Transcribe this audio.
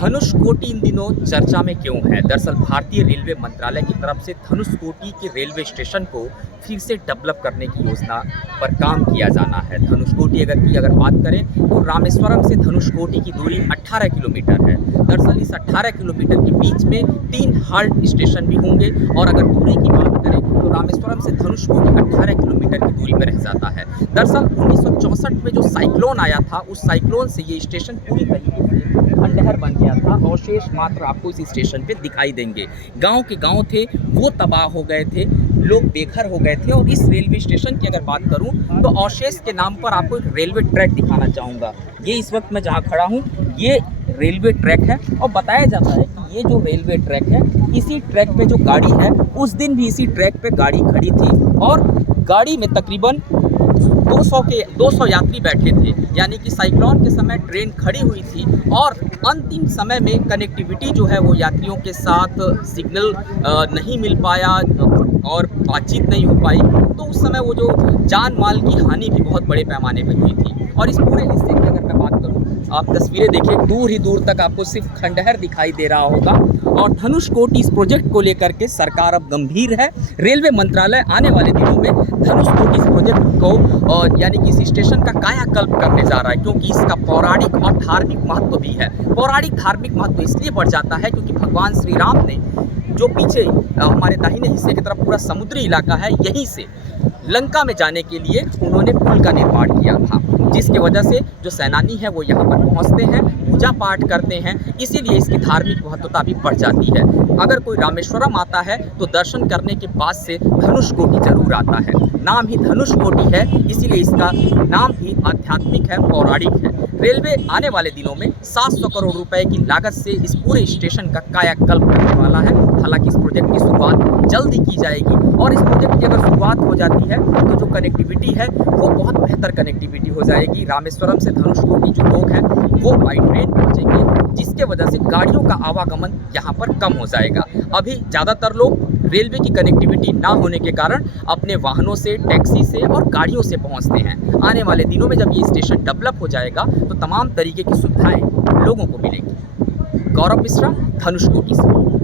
धनुषकोटी इन दिनों चर्चा में क्यों है? दरअसल भारतीय रेलवे मंत्रालय की तरफ से धनुषकोटी के रेलवे स्टेशन को फिर से डेवलप करने की योजना पर काम किया जाना है। धनुषकोटी अगर बात करें तो रामेश्वरम से धनुषकोटी की दूरी 18 किलोमीटर है। दरअसल इस 18 किलोमीटर के बीच में 3 हाल्ट स्टेशन भी होंगे और अगर दूरी की बात करें तो रामेश्वरम से धनुषकोटी 18 किलोमीटर की दूरी पर रह जाता है। दरअसल 1964 में जो साइक्लोन आया था, उस साइक्लोन से ये स्टेशन पूरी तरीके से खंडहर बन गया था। अवशेष मात्र आपको इस स्टेशन पे दिखाई देंगे। गांव के गांव थे वो तबाह हो गए थे, लोग बेघर हो गए थे। और इस रेलवे स्टेशन की अगर बात करूं तो अवशेष के नाम पर आपको एक रेलवे ट्रैक दिखाना चाहूँगा। ये इस वक्त मैं जहाँ खड़ा हूँ ये रेलवे ट्रैक है और बताया जाता है कि ये जो रेलवे ट्रैक है, इसी ट्रैक पे जो गाड़ी है उस दिन भी इसी ट्रैक पे गाड़ी खड़ी थी और गाड़ी में तकरीबन 200 यात्री बैठे थे। यानी कि साइक्लोन के समय ट्रेन खड़ी हुई थी और अंतिम समय में कनेक्टिविटी जो है वो यात्रियों के साथ सिग्नल नहीं मिल पाया और बातचीत नहीं हो पाई। तो उस समय वो जो जान माल की हानि भी बहुत बड़े पैमाने पर हुई थी। और इस पूरे हिस्से की अगर मैं बात करूं, आप तस्वीरें देखिए, दूर ही दूर तक आपको सिर्फ खंडहर दिखाई दे रहा होगा। और धनुषकोटी इस प्रोजेक्ट को लेकर के सरकार अब गंभीर है। रेलवे मंत्रालय आने वाले दिनों में धनुषकोटी इस प्रोजेक्ट को यानी कि इस स्टेशन का कायाकल्प करने जा रहा है, क्योंकि इसका पौराणिक और धार्मिक महत्व भी है। पौराणिक धार्मिक महत्व इसलिए बढ़ जाता है क्योंकि भगवान श्री राम ने जो पीछे हमारे दाहिने हिस्से की तरफ पूरा समुद्री इलाका है, यहीं से लंका में जाने के लिए उन्होंने पुल का निर्माण किया था, जिसकी वजह से जो सैनानी है वो यहाँ पर पहुँचते हैं, पूजा पाठ करते हैं। इसीलिए इसकी धार्मिक महत्वता भी बढ़ जाती है। अगर कोई रामेश्वरम आता है तो दर्शन करने के बाद से धनुषकोटी जरूर आता है। नाम ही धनुषकोटी है, इसीलिए इसका नाम भी आध्यात्मिक है, पौराणिक है। रेलवे आने वाले दिनों में 700 करोड़ रुपए की लागत से इस पूरे स्टेशन का कायाकल्प करने वाला है। हालांकि इस प्रोजेक्ट की शुरुआत जल्द ही की जाएगी और इस प्रोजेक्ट की अगर शुरुआत हो जाती है तो जो कनेक्टिविटी है वो बहुत बेहतर कनेक्टिविटी हो जाएगी। रामेश्वरम से धनुषकोटी जो लोग हैं वो बाई ट्रेन पहुँचेंगे, जिसके वजह से गाड़ियों का आवागमन यहाँ पर कम हो जाएगा। अभी ज़्यादातर लोग रेलवे की कनेक्टिविटी ना होने के कारण अपने वाहनों से, टैक्सी से और गाड़ियों से पहुँचते हैं। आने वाले दिनों में जब ये स्टेशन डेवलप हो जाएगा तो तमाम तरीके की सुविधाएं लोगों को मिलेंगी। गौरव मिश्रा, धनुषकोटी से।